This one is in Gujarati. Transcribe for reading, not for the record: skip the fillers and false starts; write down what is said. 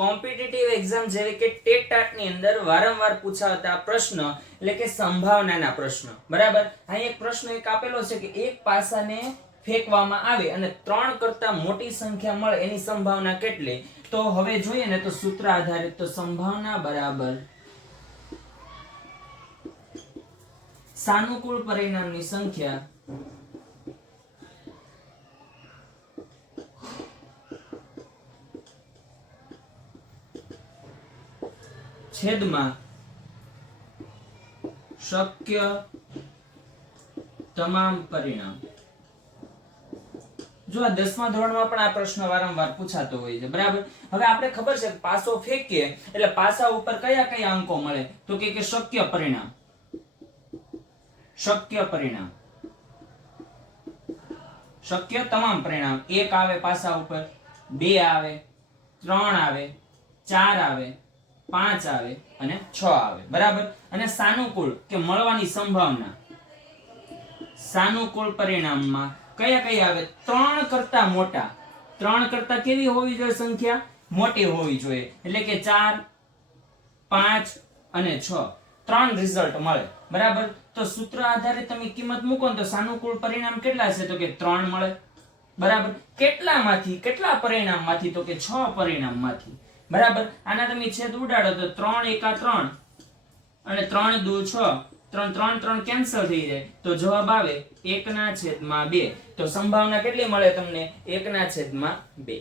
કોમ્પિટિટિવ એક્ઝામ જેવી કે ટેટ ટાટ ની અંદર વારંવાર પૂછાતા પ્રશ્ન એટલે કે સંભાવનાના પ્રશ્ન, બરાબર. અહીં એક પ્રશ્ન એક આપેલો છે કે એક પાસાને ફેંકવામાં આવે અને 3 કરતા મોટી સંખ્યા મળે એની સંભાવના કેટલી? તો હવે જોઈએ ને તો સૂત્ર આધારિત, તો સંભાવના બરાબર સાનુકૂળ પરિણામની સંખ્યા છેદમાં શક્ય તમામ પરિણામ. જો આ 10મા ધોરણમાં પણ આ પ્રશ્ન વારંવાર પૂછાતો હોય છે, બરાબર. હવે આપણે ખબર છે કે પાસો ફેંકીએ એટલે પાસા ઉપર કયા કયા અંકો મળે? તો કે શક્ય પરિણામ, શક્ય પરિણામ, શક્ય તમામ પરિણામ. 1 આવે પાસા ઉપર, 2 આવે, 3 આવે, 4 આવે, 5 આવે અને 6 આવે, બરાબર. અને સાનુકૂળ કે મળવાની સંભાવના, સાનુકૂળ પરિણામમાં કયા કયા આવે? 3 કરતા મોટા. 3 કરતા કેવી હોવી જોઈએ સંખ્યા? મોટી હોવી જોઈએ. એટલે કે 4, 5 અને 6 3 રિઝલ્ટ મળે, બરાબર. તો સૂત્ર આધારિત તમે કિંમત મૂકો ને તો સાનુકૂળ પરિણામ કેટલા છે? તો કે 3 મળે, બરાબર. કેટલામાંથી, કેટલા પરિણામમાંથી? તો કે 6 પરિણામમાંથી, બરાબર. આના તમે છેદ ઉડાડો તો 3 એકા 3 અને 3 દુ 6, 3 કેન્સલ થઈ જાય તો જવાબ આવે 1/2. તો સંભાવના કેટલી મળે તમને? 1/2.